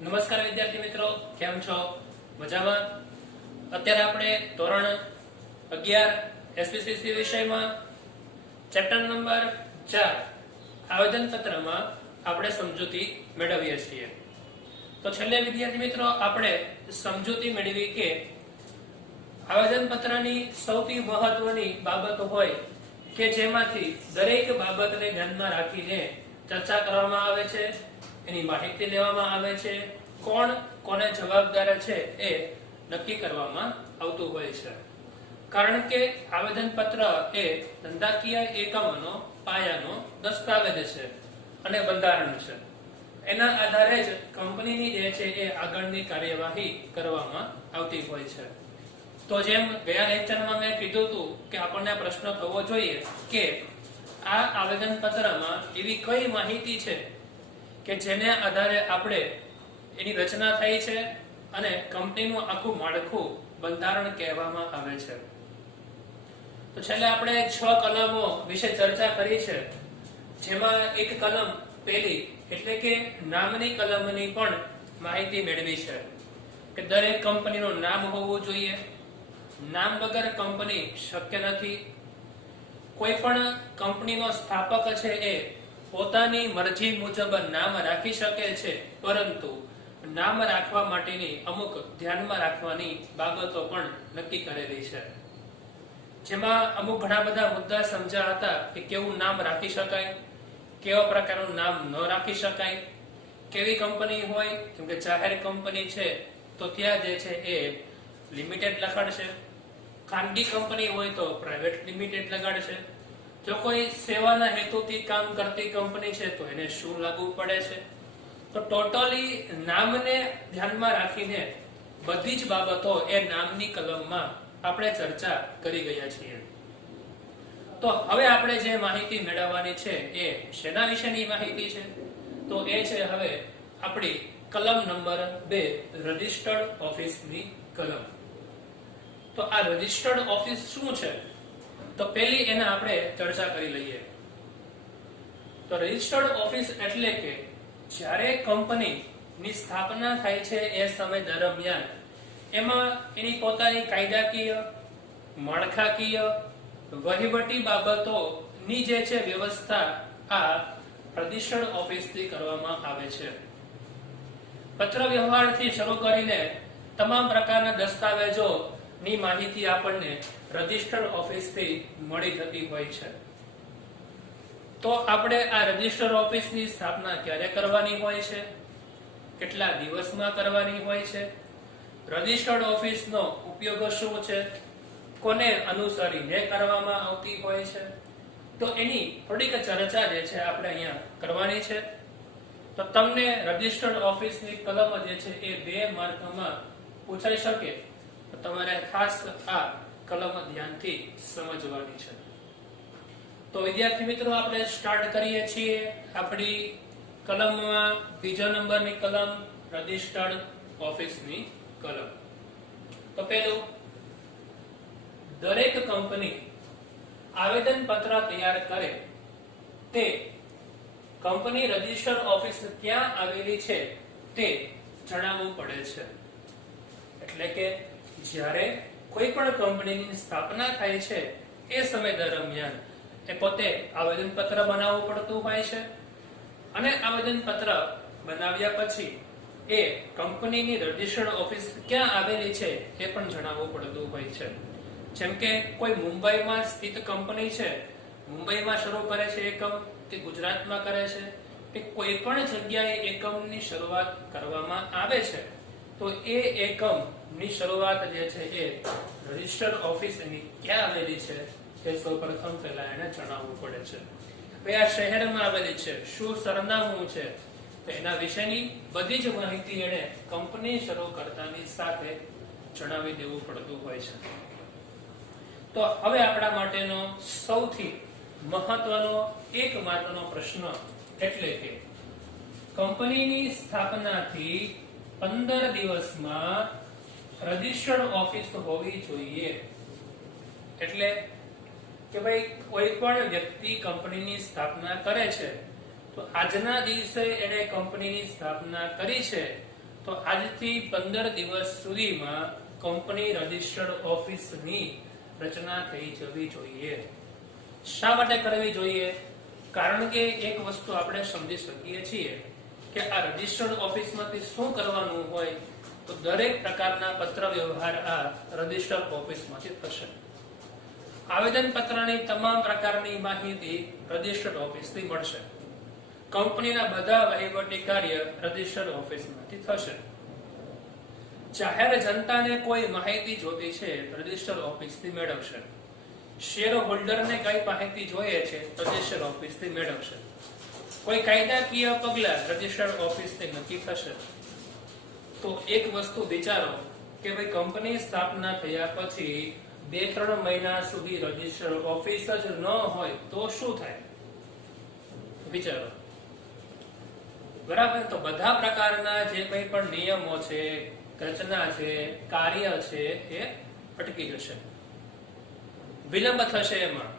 નમસ્કાર વિદ્યાર્થી મિત્રો, કેમ છો? મજામાં? અત્યારે આપણે ધોરણ 11 એસપીસીસી વિષયમાં ચેપ્ટર નંબર 4 આવેદન પત્રમાં આપણે સમજૂતી મેળવીએ છીએ. તો છેલ્લે વિદ્યાર્થી મિત્રો આપણે સમજૂતી મેળવી કે આવેદન પત્રની સૌથી મહત્વની બાબતો હોય કે જેમાંથી દરેક બાબતને ધ્યાનમાં રાખીને ચર્ચા કરવામાં આવે છે, એની માહિતી લેવામાં આવે છે, કોણ કોને જવાબદાર છે એ નક્કી કરવામાં આવતું હોય છે. કારણ કે આવેદન પત્ર એ ધંધાકીય એકમનો પાયાનો દસ્તાવેજ છે અને બંધારણ છે. એના આધારે જ કંપનીની જે છે એ આગળની કાર્યવાહી કરવામાં આવતી હોય છે. તો જેમ ગયા લેક્ચરમાં મેં કીધું હતું કે આપણને પ્રશ્ન થવો જોઈએ કે આ આવેદન પત્રમાં એવી કઈ માહિતી છે કે જેને આધારે આપણે એની રચના થઈ છે અને કંપનીનું આખું માળખું બંધારણ કહેવામાં આવે છે. તો છેલ્લે આપણે 6 કલમો વિશે ચર્ચા કરી છે, જેમાં એક કલમ પહેલી એટલે કે નામની કલમની પણ માહિતી મેળવી છે કે દરેક કંપનીનું નામ હોવું જોઈએ. નામ વગર કંપની શક્ય નથી. કોઈ પણ કંપનીનો સ્થાપક છે એ પોતાની મરજી મુજબ નામ રાખી શકે છે, પરંતુ નામ રાખવા માટેની અમુક ધ્યાનમાં રાખવાની બાબતો પણ નક્કી કરેલી છે. જેમાં અમુક ઘણા બધા મુદ્દા સમજ્યા હતા કે કેવું નામ રાખી શકાય, કેવા પ્રકારનું નામ ન રાખી શકાય, કેવી કંપની હોય, કેમ કે જાહેર કંપની છે તો ત્યાં જે છે એ લિમિટેડ લખાડશે, ખાનગી કંપની હોય તો પ્રાઇવેટ લિમિટેડ લગાડશે, જો કોઈ સેવાના હેતુથી કામ કરતી કંપની છે તો એને શું લાગુ પડે છે. તો ટોટલી નામને ધ્યાનમાં રાખીને બધી જ બાબતો એ નામની કલમમાં આપણે ચર્ચા કરી ગયા છીએ. તો હવે આપણે જે માહિતી મેળવવાની છે એ શેના વિશેની માહિતી છે? તો એ છે હવે આપણી કલમ નંબર 2 રજિસ્ટર્ડ ઓફિસની કલમ. તો આ રજિસ્ટર્ડ ઓફિસ શું છે? તો પહેલી એને આપણે ચર્ચા કરી લઈએ. તો રજિસ્ટર્ડ ઓફિસ એટલે કે જ્યારે કંપનીની સ્થાપના થાય છે એ સમય દરમિયાન એમાં એની પોતાની કાયદાકીય, માળખાકીય, વહીવટી બાબતોની જે છે વ્યવસ્થા આ રજિસ્ટર્ડ ઓફિસથી કરવામાં આવે છે. પત્ર વ્યવહારથી શરૂ કરીને તમામ પ્રકારના દસ્તાવેજોની માહિતી આપણને રજિસ્ટર્ડ ઓફિસથી મળી જતી હોય છે. તો આપણે આ રજિસ્ટર્ડ ઓફિસની સ્થાપના ક્યારે કરવાની હોય છે, કેટલા દિવસમાં કરવાની હોય છે, રજિસ્ટર્ડ ઓફિસનો ઉપયોગ શું છે, કોને અનુસરીને કરવામાં આવતી હોય છે, તો એની થોડીક ચર્ચા જે છે આપણે અહીંયા કરવાની છે. તો તમને રજિસ્ટર્ડ ઓફિસની કલમ જે છે એ 2 માર્કમાં પૂછાઈ શકે તો તમારે ખાસ આ કલમ ધ્યાનથી સમજવાની છે. તો વિદ્યાર્થી મિત્રો આપણે સ્ટાર્ટ કરીએ છીએ આપણી કલમમાં બીજા નંબરની કલમ રજિસ્ટર્ડ ઓફિસની કલમ. તો પહેલું, દરેક કંપની આવેદન પત્ર તૈયાર કરે તે કંપની રજિસ્ટર્ડ ઓફિસ ક્યાં આવેલી છે તે જણાવવું પડે છે. એટલે કે જ્યારે કોઈ પણ કંપનીની સ્થાપના થાય છે એ સમય દરમિયાન એ પોતે આવેદન પત્ર બનાવવું પડતું હોય છે અને આવેદન પત્ર બનાવ્યા પછી એ કંપનીની રજિસ્ટર્ડ ઓફિસ ક્યાં આવેલી છે એ પણ જણાવવું પડતું હોય છે. જેમ કે કોઈ મુંબઈમાં સ્થિત કંપની છે, મુંબઈમાં શરૂ કરે છે એકમ, કે ગુજરાતમાં કરે છે, કે કોઈ પણ જગ્યાએ એકમની શરૂઆત કરવામાં આવે છે તો એ એકમની શરૂઆત જે છે એ રજિસ્ટર્ડ ઓફિસની ક્યાં આવેલી છે તે સૌપ્રથમ પહેલા એને જણાવવું પડે છે. કયા શહેરમાં આવેલી છે, શું સરનામું છે, તો એના વિશેની બધી જ માહિતી એને કંપની શરૂ કરતાની સાથે જણાવી દેવું પડતું હોય છે. તો હવે આપણા માટેનો સૌથી મહત્વનો એકમાત્રનો પ્રશ્ન એટલે કે કંપનીની સ્થાપનાથી 15 દિવસમાં રજિસ્ટર્ડ ઓફિસ હોવી જોઈએ. એટલે કે ભાઈ કોઈ પણ વ્યક્તિ કંપનીની સ્થાપના કરે છે તો આજના દિવસે એને કંપનીની સ્થાપના કરી છે તો આજથી 15 દિવસ સુધીમાં કંપની રજિસ્ટર્ડ ઓફિસની રચના થઈ જવી જોઈએ. શા માટે કરવી જોઈએ? કારણ કે એક વસ્તુ આપણે સમજી શકીએ છીએ કે આ રજિસ્ટર્ડ ઓફિસમાંથી શું કરવાનું હોય, તો દરેક પ્રકારના પત્ર વ્યવહાર આ રજિસ્ટર્ડ ઓફિસમાંથી થશે. આવેદન પત્રની તમામ પ્રકારની માહિતી રજિસ્ટર્ડ ઓફિસથી મળશે. કંપનીના બધા વહીવટી કાર્ય રજિસ્ટર્ડ ઓફિસમાંથી થશે. જાહેર જનતાને કોઈ માહિતી જોતી છે રજિસ્ટર્ડ ઓફિસથી મેળવશે. શેર હોલ્ડરને કઈ માહિતી જોઈએ છે રજિસ્ટર્ડ ઓફિસથી મેળવશે. કોઈ કાયદાકીય પગલાં રજિસ્ટર્ડ ઓફિસથી નક્કી થશે. તો એક વસ્તુ વિચારો કે ભાઈ કંપની સ્થાપના થયા પછી 2-3 મહિના સુધી રજિસ્ટર્ડ ઓફિસ જ ન હોય તો શું થાય? વિચારો. બરાબર. તો બધા પ્રકારના જે કંઈ પણ નિયમો છે, રચના છે, કાર્ય છે, એ અટકી જશે, વિલંબ થશે એમાં.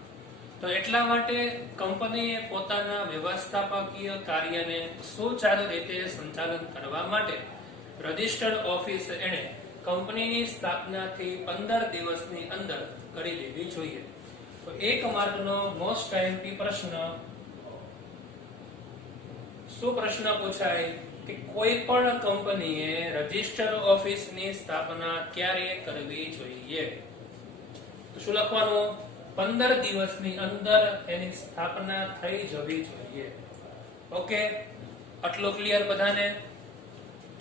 તો એટલા માટે કંપનીએ પોતાના વ્યવસ્થાપકીય કાર્યને સુચારુ રીતે સંચાલન કરવા માટે રજિસ્ટર્ડ ઓફિસ એને કંપનીની સ્થાપનાથી 15 દિવસની અંદર કરી દેવી જોઈએ. તો 1 માર્કનો મોસ્ટ ટાઈમથી પ્રશ્ન શું પ્રશ્ન પૂછાય કે કોઈ પણ કંપનીએ રજિસ્ટર્ડ ઓફિસની સ્થાપના ક્યારે કરવી જોઈએ? તો શું લખવાનું? 15 દિવસની અંદર એની સ્થાપના થઈ જવી જોઈએ. ઓકે, આટલું ક્લિયર બધાને?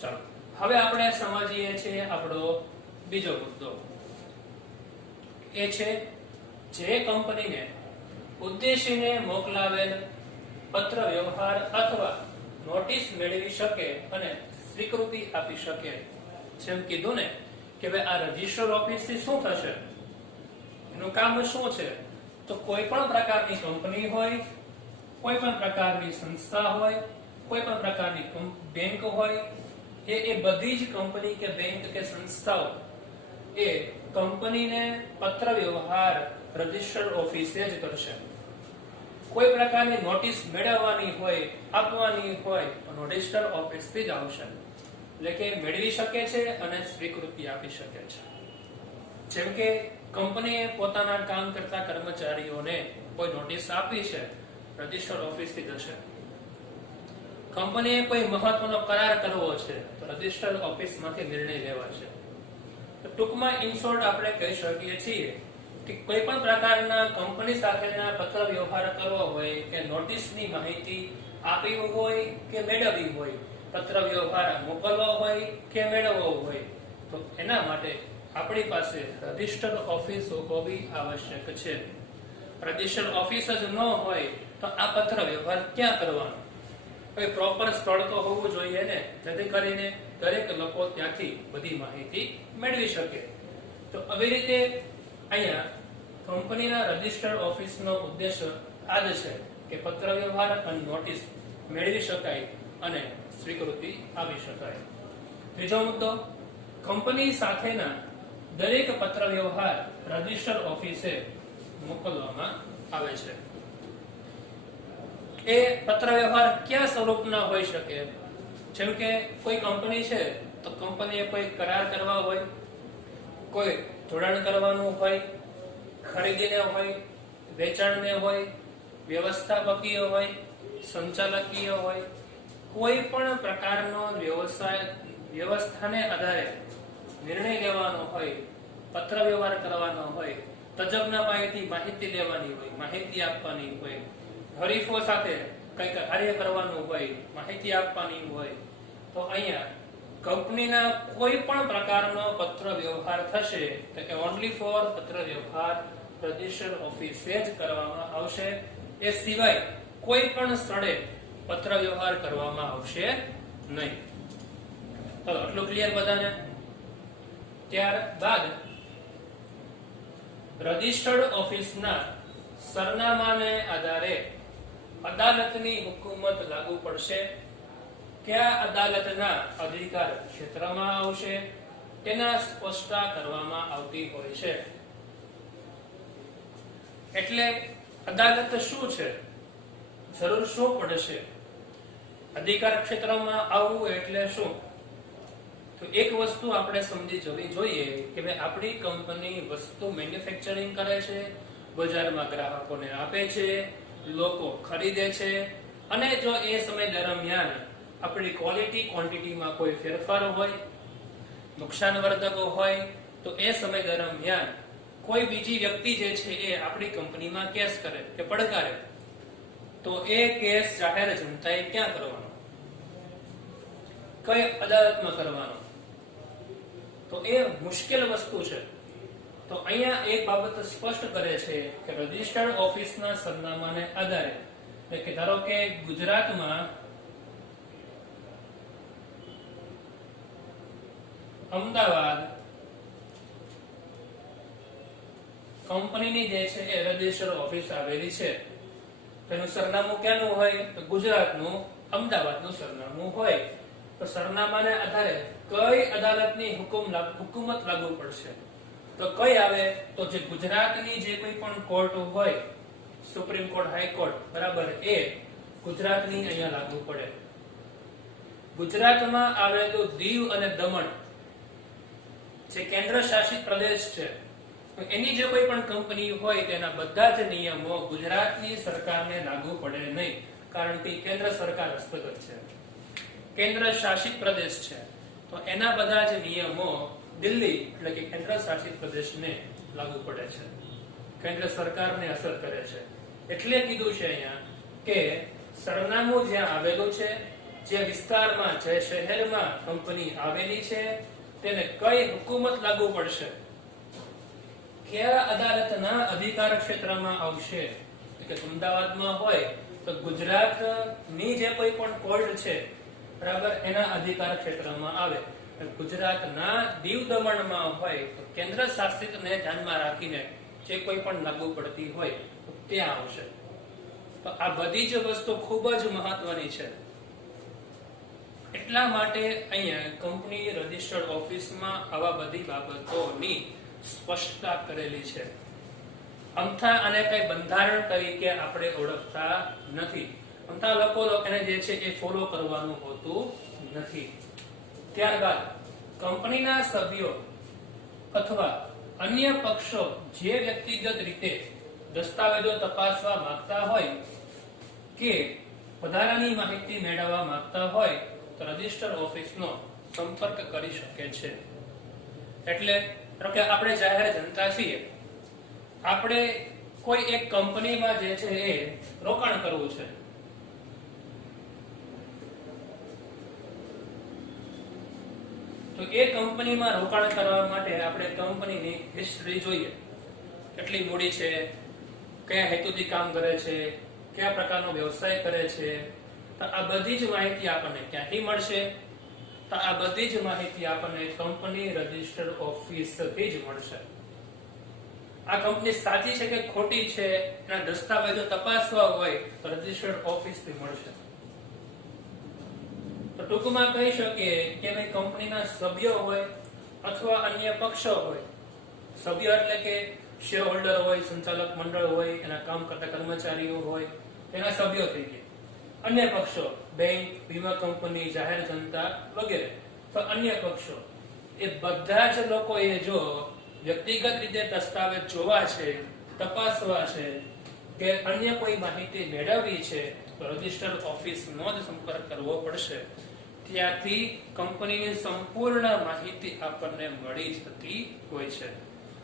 ચાલો હવે આપણે સમજીએ છીએ આપણો બીજો મુદ્દો. એ છે જે કંપનીને ઉદ્દેશીને મોકલાવેલ પત્ર વ્યવહાર અથવા નોટિસ મેળવી શકે અને સ્વીકૃતિ આપી શકે. જેમ કીધું ને કે ભાઈ આ રજિસ્ટર્ડ ઓફિસથી શું થશે, એનું કામ શું છે? તો કોઈ પણ પ્રકારની કંપની હોય, કોઈ પણ પ્રકારની સંસ્થા હોય, કોઈ પણ પ્રકારની બેંક હોય, એ બધી જ કંપની કે બેંક કે સંસ્થાઓ એ કંપનીને પત્ર વ્યવહાર રજિસ્ટર્ડ ઓફિસે જ કરશે. કોઈ પ્રકારની નોટિસ મેળવવાની હોય, આપવાની હોય તો રજિસ્ટર્ડ ઓફિસથી જ આવશે. એટલે કે મેળવી શકે છે અને સ્વીકૃતિ આપી શકે છે. જેમ કે કંપનીએ પોતાના કામ કરતા કર્મચારીઓને કોઈ નોટિસ આપી છે, રજિસ્ટર્ડ ઓફિસથી જશે. કંપનીએ કોઈ મહત્વનો કરાર કરવો છે તો રજિસ્ટર્ડ ઓફિસમાંથી નિર્ણય લેવાશે. તો ટૂંકમાં ઇન શોર્ટ આપણે કહી શકીએ છીએ કે કોઈ પણ પ્રકારના કંપની સાથેના પત્ર વ્યવહાર કરવો હોય કે નોટિસની માહિતી આપવી હોય કે મેળવવી હોય, પત્ર વ્યવહાર મોકલવો હોય કે મેળવવો હોય, તો એના માટે આપણી પાસે રજિસ્ટર્ડ ઓફિસ હોવી આવશ્યક છે. રજિસ્ટર્ડ ઓફિસ જ ન હોય તો આ પત્ર વ્યવહાર ક્યાં કરવાનો? કોઈ પ્રોપર સ્થળ તો હોવું જોઈએ ને, જેથી કરીને દરેક લોકો ત્યાંથી બધી માહિતી મેળવી શકે. તો આવી રીતે અહીંયા કંપનીના રજિસ્ટર્ડ ઓફિસનો ઉદ્દેશ આ જ છે કે પત્ર વ્યવહાર અને નોટિસ મેળવી શકાય અને સ્વીકૃતિ આપી શકાય. ત્રીજો મુદ્દો, કંપની સાથેના દરેક પત્ર વ્યવહાર રજિસ્ટર્ડ ઓફિસે મોકલવામાં આવે છે. એ પત્ર વ્યવહાર કયા સ્વરૂપના હોઈ શકે? જેમ કે કોઈ કંપની છે તો કંપનીએ કોઈ કરાર કરવા હોય, કોઈ જોડાણ કરવાનું હોય, ખરીદીને હોય, વેચાણને હોય, વ્યવસ્થાપકીય હોય, સંચાલકીય હોય, કોઈ પણ પ્રકારનો વ્યવસ્થાને આધારે નિર્ણય લેવાનો હોય, પત્ર વ્યવહાર કરવાનો હોય, તજજ્ઞ પાસેથી માહિતી લેવાની હોય, માહિતી આપવાની હોય, હરીફો સાથે કંઈક કાર્ય કરવાનું હોય, માહિતી આપવાની હોય, તો અહીંયા કંપનીના કોઈ પણ પ્રકારનો પત્ર વ્યવહાર થશે તો કે ઓનલી ફોર પત્ર વ્યવહાર રજિસ્ટર્ડ ઓફિસે જ કરવામાં આવશે. એ સિવાય કોઈ પણ સ્થળે પત્ર વ્યવહાર કરવામાં આવશે નહીં. તો આટલું ક્લિયર બધાને? ત્યારબાદ રજિસ્ટર્ડ ઓફિસના સરનામાને આધારે અદાલતની હુકુમત લાગુ પડશે. કયા અદાલતના અધિકાર ક્ષેત્રમાં આવશે તેના સ્પષ્ટતા કરવામાં આવતી હોય છે. એટલે અદાલત શું છે, જરૂર શું પડશે, અધિકાર ક્ષેત્રમાં આવવું એટલે શું? તો એક વસ્તુ આપણે સમજી જવી જોઈએ કે ભાઈ આપણી કંપની વસ્તુ મેન્યુફેક્ચરિંગ કરે છે, બજારમાં ગ્રાહકોને આપે છે, લોકો ખરીદે છે, અને જો એ સમય દરમિયાન આપણી ક્વોલિટી ક્વોન્ટિટીમાં કોઈ ફેરફાર હોય, નુકસાનવર્ધકો હોય, તો એ સમય દરમિયાન કોઈ બીજી વ્યક્તિ જે છે એ આપણી કંપનીમાં કેસ કરે કે પડકારે, તો એ કેસ જાહેર જનતાએ ક્યાં કરવાનો, કઈ અદાલતમાં કરવાનો? તો એ મુશ્કેલ વસ્તુ છે. તો અહીંયા એક બાબત સ્પષ્ટ કરે છે કે રજિસ્ટર્ડ ઓફિસના સરનામાને આધારે, કે ધારો કે ગુજરાતમાં અમદાવાદ કંપનીની જે છે એ રજિસ્ટર્ડ ઓફિસ આવેલી છે, તેનું સરનામું ક્યાંનું હોય? તો ગુજરાતનું અમદાવાદનું સરનામું હોય. તો સરનામાને આધારે કઈ અદાલતની હુકુમત લાગુ પડશે? તો કઈ આવે? તો જે ગુજરાતની જે કોઈ પણ કોર્ટ હોય, સુપ્રીમ કોર્ટ, હાઈકોર્ટ, બરાબર, એ ગુજરાતની અહીંયા લાગુ પડે. ગુજરાતમાં આવેલું દીવ અને દમણ જે કેન્દ્ર શાસિત પ્રદેશ છે, એની જે કોઈ પણ કંપની હોય તેના બધા જ નિયમો ગુજરાતની સરકારને લાગુ પડે નહીં, કારણ કે કેન્દ્ર સરકાર હસ્તગત છે, કેન્દ્ર શાસિત પ્રદેશ છે. તો એના બધા જ નિયમો દિલ્હી એટલે કે કેન્દ્ર શાસિત પ્રદેશને લાગુ પડે છે, કેન્દ્ર સરકારને અસર કરે છે. એટલે કીધું છે અહીંયા કે સરનામું જ્યાં આવેલું છે, જે વિસ્તારમાં, જે શહેરમાં કંપની આવેલી છે, તેને કઈ હુકુમત લાગુ પડશે, કયા અદાલતના અધિકાર ક્ષેત્રમાં આવશે. કે અમદાવાદમાં હોય તો ગુજરાતની જે કોઈ પણ કોર્ટ છે, બરાબર, એના અધિકાર ક્ષેત્રમાં આવે. ગુજરાતના દીવ દમણમાં હોય તો કેન્દ્ર શાસિતને ધ્યાનમાં રાખીને જે કોઈ પણ લાગુ પડતી હોય તો ત્યાં આવશે. તો આ બધી જ વસ્તુ ખૂબ જ મહત્વની છે. એટલા માટે અહીંયા કંપની રજિસ્ટર્ડ ઓફિસમાં આવા બધી બાબતોની સ્પષ્ટતા કરેલી છે. અમથા આને કઈ બંધારણ તરીકે આપણે ઓળખતા નથી. અમથા લોકો એને જે છે એ ફોલો કરવાનું હોતું નથી. ત્યારબાદ કંપનીના સભ્યો અથવા અન્ય પક્ષો જે વ્યક્તિગત રીતે દસ્તાવેજો તપાસવા માંગતા હોય કે વધારાની માહિતી મેળવવા માંગતા હોય તો રજિસ્ટર ઓફિસનો સંપર્ક કરી શકે છે. એટલે કે આપણે જાહેર જનતા છીએ, આપણે કોઈ એક કંપનીમાં જે છે એ રોકાણ કરવું છે, તો એ કંપનીમાં રોકાણ કરવા માટે આપણે કંપનીની હિસ્ટ્રી જોઈએ. કેટલી મૂડી છે, કયા હેતુથી કામ કરે છે, કયા પ્રકારનો વ્યવસાય કરે છે, તો આ બધી જ માહિતી આપણને ક્યાંથી મળશે? તો આ બધી જ માહિતી આપણને કંપની રજિસ્ટર્ડ ઓફિસથી જ મળશે. આ કંપની સાચી છે કે ખોટી છે એના દસ્તાવેજો તપાસવા હોય તો રજિસ્ટર્ડ ઓફિસથી મળશે. તો ટૂંકમાં કહી શકીએ કે ભાઈ કંપનીના સભ્યો હોય અથવા અન્ય પક્ષો હોય, સભ્ય એટલે કે શેર હોલ્ડર હોય, સંચાલક મંડળ હોય, એના કામ કરતા કર્મચારીઓ હોય, તેના સભ્યો થઈ ગયા. અન્ય પક્ષો બેંક, વીમા કંપની, જાહેર જનતા વગેરે. તો અન્ય પક્ષો એ બધા જ લોકોએ જો વ્યક્તિગત રીતે દસ્તાવેજ જોવા છે, તપાસવા છે કે અન્ય કોઈ માહિતી મેળવવી છે તો રજિસ્ટર્ડ ઓફિસનો જ સંપર્ક કરવો પડશે. ત્યાંથી કંપનીની સંપૂર્ણ માહિતી આપણને મળી જતી હોય છે.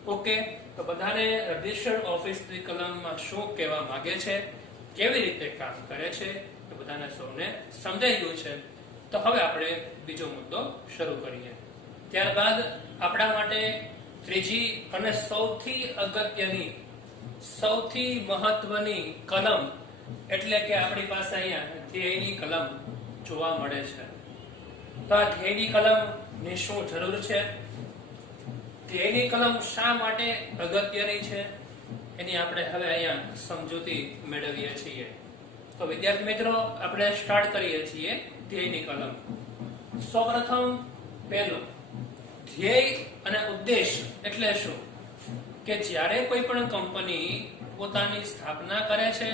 ઓકે, તો બધાને રજિસ્ટર્ડ ઓફિસની કલમમાં શું કહેવા માંગે છે, કેવી રીતે કામ કરે છે, તો બધાને સૌને સમજાઈ ગયું છે. તો હવે આપણે બીજો મુદ્દો શરૂ કરીએ. ત્યારબાદ આપણા માટે ત્રીજી અને સૌથી અગત્યની, સૌથી મહત્વની કલમ એટલે કે આપણી પાસે અહીંયા ધ્યેયની કલમ જોવા મળે છે. તો આ ધ્યેયની કલમની શું જરૂર છે, ધ્યેયની કલમ શા માટે અગત્યની છે, એની આપણે હવે અહીંયા સમજૂતી મેળવીએ છીએ. તો વિદ્યાર્થી મિત્રો, આપણે સ્ટાર્ટ કરીએ છીએ ધ્યેયની કલમ. સૌપ્રથમ પહેલું, ધ્યેય અને ઉદ્દેશ એટલે શું? કે જ્યારે કોઈ પણ કંપની પોતાની સ્થાપના કરે છે,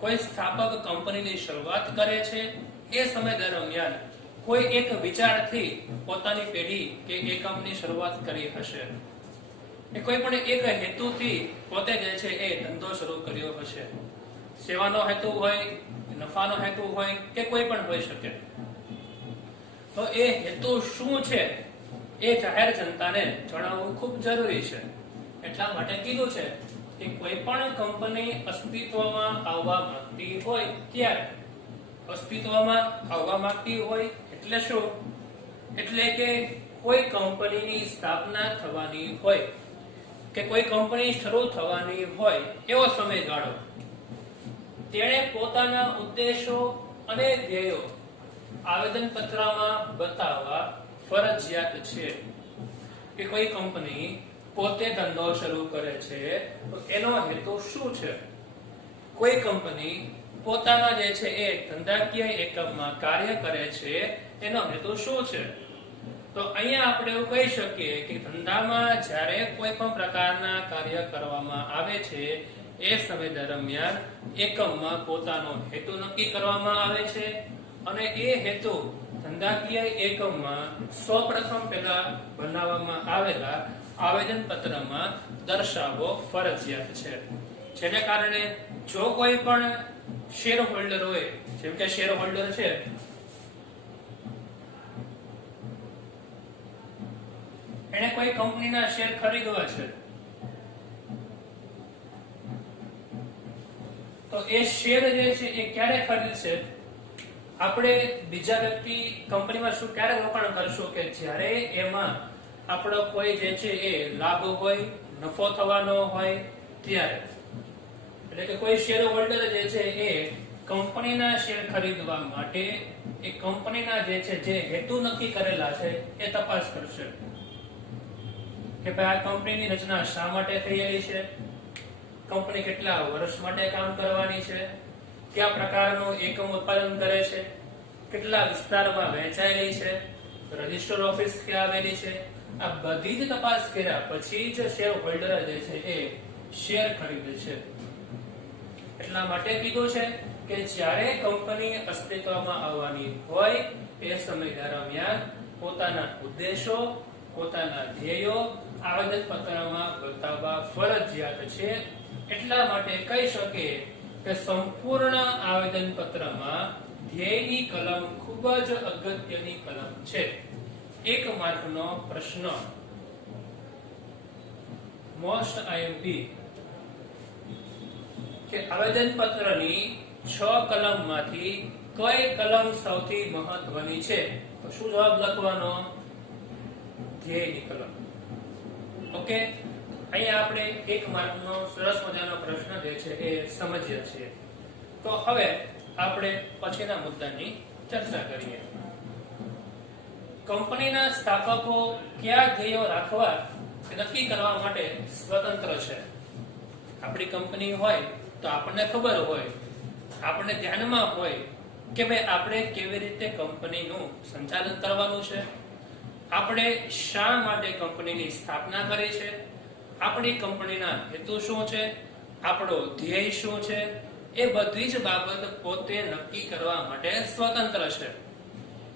કોઈ સ્થાપક કંપનીની શરૂઆત કરે છે, એ સમય દરમિયાન કોઈ એક વિચારથી પોતાની પેઢી કે એકમની શરૂઆત કરી હશે, એ કોઈ પણ એક હેતુથી પોતે જે છે એ ધંધો શરૂ કર્યો હશે. સેવાનો હેતુ હોય, નફાનો હેતુ હોય કે કોઈ પણ હોઈ શકે. તો એ હેતુ શું છે એ જાહેર જનતાને જણાવવું ખૂબ જરૂરી છે. એટલા માટે કીધું છે કે કોઈ પણ કંપની અસ્તિત્વમાં આવવા માંગતી હોય ત્યારે, અસ્તિત્વમાં આવવા માંગતી હોય એટલે શું? એટલે કે કોઈ કંપનીની સ્થાપના થવાની હોય કે કોઈ કંપની શરૂ થવાની હોય એવો સમયગાળો, તેણે પોતાના ઉદ્દેશો અને ધ્યેયો આવેદન પત્રમાં બતાવવા ફરજિયાત છે. કે કોઈ કંપની પોતે ધંધો શરૂ કરે છે તો એનો હેતુ શું છે? કોઈ કંપની પોતાના જે છે એ ધંધાકીય એકમમાં કાર્ય કરે છે, એનો હેતુ શું છે? તો અહીંયા આપણે એવું કહી શકીએ કે ધંધામાં જ્યારે કોઈ પણ પ્રકારના કાર્ય કરવામાં આવે છે એ સમય દરમિયાન એકમમાં પોતાનો હેતુ નક્કી કરવામાં આવે છે અને એ હેતુ ધંધાકીય એકમમાં સૌપ્રથમ પહેલા બનાવવામાં આવેલા આવેદન પત્રમાં દર્શાવવો ફરજિયાત છે. જેને કારણે જો કોઈ પણ શેર હોલ્ડર હોય, જેમ કે શેર હોલ્ડર છે, એને કોઈ કંપનીના શેર ખરીદવા છે, તો એ શેર જે છે એ ક્યારે ખરીદશે? આપણે બીજા વ્યક્તિ કંપનીમાં શું ક્યારે રોકાણ કરશું? કે જ્યારે એમાં આપણો કોઈ જે છે એ લાભ હોય, નફો થવાનો હોય ત્યારે. એટલે કે કોઈ શેર હોલ્ડર જે છે એ કંપનીના શેર ખરીદવા માટે એ કંપનીના જે છે જે હેતુ નક્કી કરેલા છે એ તપાસ કરશે કે ભાઈ આ કંપનીની રચના શા માટે થયેલી છે, કંપની કેટલા વર્ષ માટે કામ કરવાની છે, કયા પ્રકારનું એકમ ઉત્પાદન કરે છે, કેટલા વિસ્તારમાં વહેંચાયેલી છે, રજિસ્ટર ઓફિસ ક્યાં આવેલી છે. આ બધી જ તપાસ કર્યા પછી જ શેર હોલ્ડર જે છે એ શેર ખરીદે છે. એટલા માટે કીધું છે કે જ્યારે કંપની અસ્તિત્વમાં આવવાની હોય એ સમય દરમિયાન પોતાના ઉદ્દેશો, પોતાના ધ્યેયો આવેદન પત્રમાં બતાવવા ફરજિયાત છે. એટલા માટે કહી શકીએ કે સંપૂર્ણ આવેદન પત્રમાં ધ્યેયની કલમ ખૂબ જ અગત્યની કલમ છે. 1 માર્કનો પ્રશ્ન, મોસ્ટ આઈએમપી, કે આવેદન પત્રની 6 કલમમાંથી કઈ કલમ સૌથી મહત્વની છે? તો શું જવાબ લખવાનો? ધ્યેયની કલમ. ઓકે, અહીંયા આપણે 1 માર્કનો સરસ મજાનો પ્રશ્ન જે છે એ સમજીએ છીએ. તો હવે આપણે પછીના મુદ્દાની ચર્ચા કરીએ. કંપનીના સ્થાપકો કયા ધ્યેયો રાખવા નક્કી કરવા માટે સ્વતંત્ર છે. આપણી કંપની હોય તો આપણને ખબર હોય, આપણને ધ્યાનમાં હોય કે ભાઈ આપણે કેવી રીતે કંપનીનું સંચાલન કરવાનું છે, આપણે શા માટે કંપનીની સ્થાપના કરી છે, આપણી કંપનીના હેતુ શું છે, આપણો ધ્યેય શું છે, એ બધી જ બાબત પોતે નક્કી કરવા માટે સ્વતંત્ર છે.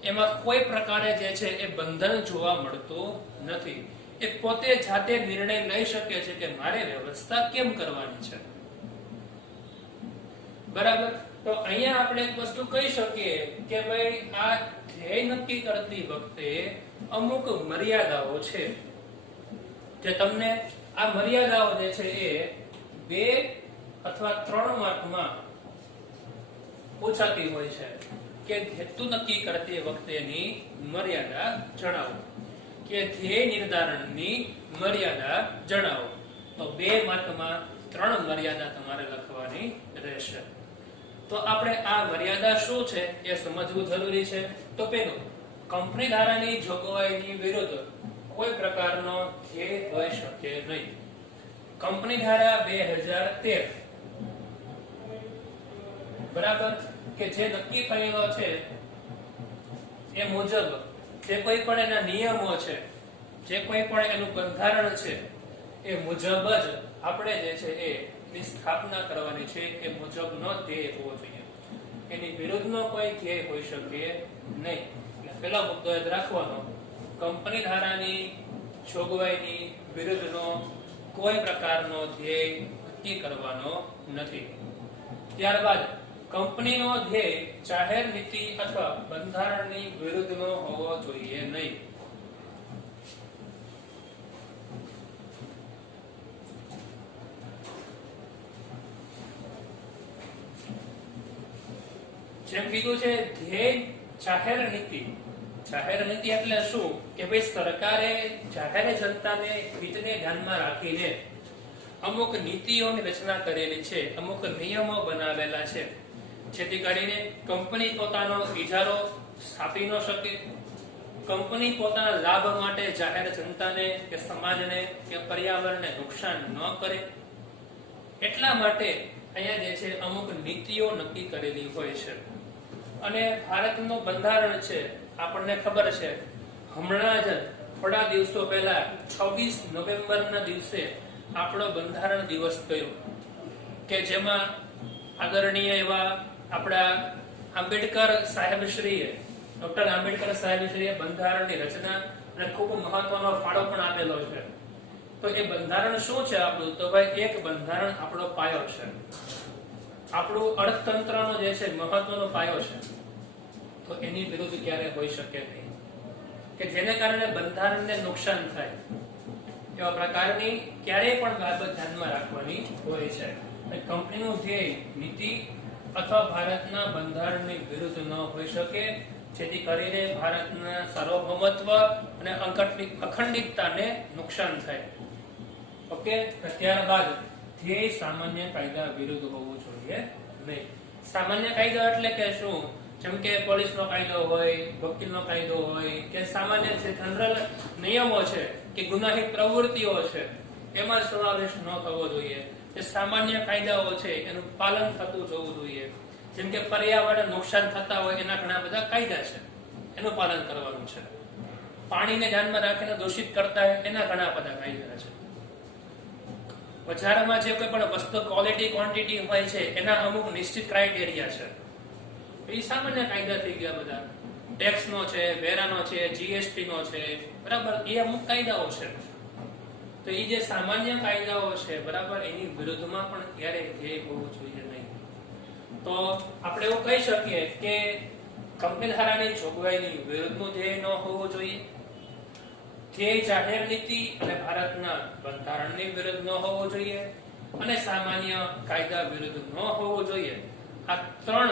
એમાં કોઈ પ્રકારે જે છે એ બંધન જોવા મળતું નથી. એ પોતે જાતે નિર્ણય લઈ શકે છે કે મારે વ્યવસ્થા કેમ કરવાની છે. બરાબર? તો અહીંયા આપણે એક વસ્તુ કહી શકીએ કે ભાઈ આ ધ્યેય નક્કી કરતી વખતે અમુક મર્યાદાઓ છે જે તમને આ મર્યાદાઓ જે છે એ 2 અથવા 3 માર્કમાં પૂછાતી હોય છે કે હેતુ નક્કી કરતી વખતેની મર્યાદા જણાવો, કે ધ્યેય નિર્ધારણની મર્યાદા જણાવો. તો 2 માર્કમાં 3 મર્યાદા તમારે લખવાની રહેશે. તો આપણે આ મર્યાદા શું છે એ સમજવું જરૂરી છે. તો પહેલું, કંપની ધારાની જોગવાઈની વિરુદ્ધ કોઈ પ્રકારનો ધ્યેય હોઈ શકે નહીં. કંપની ધારા 2013, બરાબર, કે જે નક્કી થયેલો છે એ મુજબ જે કોઈ પણ એના નિયમો છે, જે કોઈ પણ એનું બંધારણ છે એ મુજબ જ આપણે જે છે એની સ્થાપના કરવાની છે. એ મુજબનો ધ્યેય હોવો જોઈએ. એની વિરુદ્ધનો કોઈ ધ્યેય હોઈ શકે નહીં. પહેલો મુદ્દો યાદ રાખવાનો, કંપની ધારાની જોગવાઈની વિરુદ્ધનો કોઈ પ્રકારનો ધ્યેય નક્કી કરવાનો નથી. ત્યારબાદ કંપનીનો ધ્યેય જાહેર નીતિ અથવા બંધારણની વિરુદ્ધનો હોવો જોઈએ નહીં. જેમ કીધું છે ધ્યેય જાહેર નીતિ. જાહેર નીતિ એટલે શું કે ભાઈ સરકારે જાહેર જનતાને હિતને ધ્યાનમાં રાખીને અમુક નીતિઓની રચના કરેલી છે, અમુક નિયમો બનાવેલા છે, જેથી કરીને કંપની પોતાનો ઇજારો સ્થાપી ન શકે, કંપની પોતાના લાભ માટે જાહેર જનતાને કે સમાજને કે પર્યાવરણને નુકસાન ન કરે. એટલા માટે અહીંયા જે છે અમુક નીતિઓ નક્કી કરેલી હોય છે. અને ભારતનું બંધારણ છે, આપણને ખબર છે, હમણાં જ થોડા દિવસો પહેલા 26 નવેમ્બરના દિવસે આપણો બંધારણ દિવસ ગયો, કે જેમાં આદરણીય એવા આપણા આંબેડકર સાહેબશ્રીએ, ડોક્ટર આંબેડકર સાહેબશ્રીએ બંધારણની રચના અને ખૂબ મહત્વનો ફાળો પણ આપેલો છે. તો એ બંધારણ શું છે આપણું? તો ભાઈ એક બંધારણ આપણો પાયો છે, આપણું અર્થતંત્રનો જે છે મહત્વનો પાયો છે. તો એની વિરુદ્ધ ક્યારે હોઈ શકે નહીં કે જેને કારણે બંધારણને નુકસાન થાય, એવા પ્રકારની ક્યારેય પણ બાબત ધ્યાનમાં રાખવાની હોય છે. કંપનીનું ધ્યેય નીતિ અથવા ભારતના બંધારણની વિરુદ્ધ ન હોઈ શકે, જેથી કરીને ભારતના સાર્વભૌમત્વ અને અખંડિતતાને નુકસાન થાય. ઓકે, ત્યારબાદ ધ્યેય સામાન્ય કાયદા વિરુદ્ધ હોવું જોઈએ નહીં. સામાન્ય કાયદો એટલે કે શું? જેમ કે પોલીસનો કાયદો હોય, વકીલનો કાયદો હોય, કે સામાન્ય જે જનરલ નિયમો છે કે ગુનાહિત પ્રવૃત્તિઓ છે, એમાં સમાવેશ ન થવો જોઈએ. જે સામાન્ય કાયદાઓ છે એનું પાલન થતું જવું જોઈએ. જેમ કે પર્યાવરણ નુકસાન થતા હોય એના ઘણા બધા કાયદા છે, એનું પાલન કરવાનું છે. પાણીને ધ્યાનમાં રાખીને દૂષિત કરતા હોય એના ઘણા બધા કાયદા છે. બજારમાં જે કોઈ પણ વસ્તુ ક્વોલિટી ક્વોન્ટિટી હોય છે એના અમુક નિશ્ચિત ક્રાઇટેરિયા છે. એ સામાન્ય કાયદા થઈ ગયા બધા. ટેક્સ નો છે, વેરાનો છે, જીએસટી નો છે, બરાબર, એ અમુક કાયદાઓ છે. તો એ જે સામાન્ય કાયદાઓ છે, બરાબર, એની વિરુદ્ધમાં પણ ક્યારેય ધ્યેય હોવું જોઈએ નહીં. તો આપણે એવું કહી શકીએ કે કંપની ધારાની જોગવાઈની વિરુદ્ધનું ધ્યેય ન હોવું જોઈએ, ધ્યેય જાહેર નીતિ અને ભારતના બંધારણની વિરુદ્ધ ન હોવું જોઈએ, અને સામાન્ય કાયદા વિરુદ્ધ ન હોવું જોઈએ. આ ત્રણ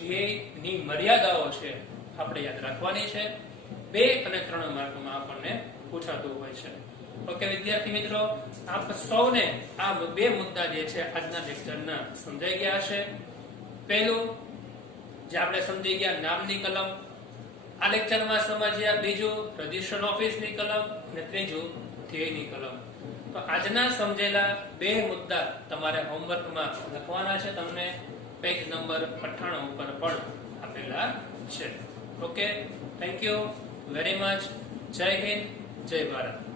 ધ્યેયની મર્યાદાઓ છે આપણે યાદ રાખવાની છે. 2 અને 3 માર્કમાં આપણને પૂછાતું હોય છે. ઓકે વિદ્યાર્થી મિત્રો, આપ સૌને આ 2 મુદ્દા જે છે આજના લેક્ચરના સમજાઈ ગયા હશે. પહેલું જે આપણે સમજી ગયા નામની કલમ, આ લેક્ચરમાં સમજ્યા. બીજું રજિસ્ટ્રેશન ઓફિસની કલમ, અને ત્રીજું ધ્યેયની કલમ. તો આજના સમજેલા 2 મુદ્દા તમારે હોમવર્કમાં લખવાના છે. તમને પેજ નંબર 98 ઉપર પણ આપેલા છે. Okay, thank you very much. જય હિન્દ, જય ભારત.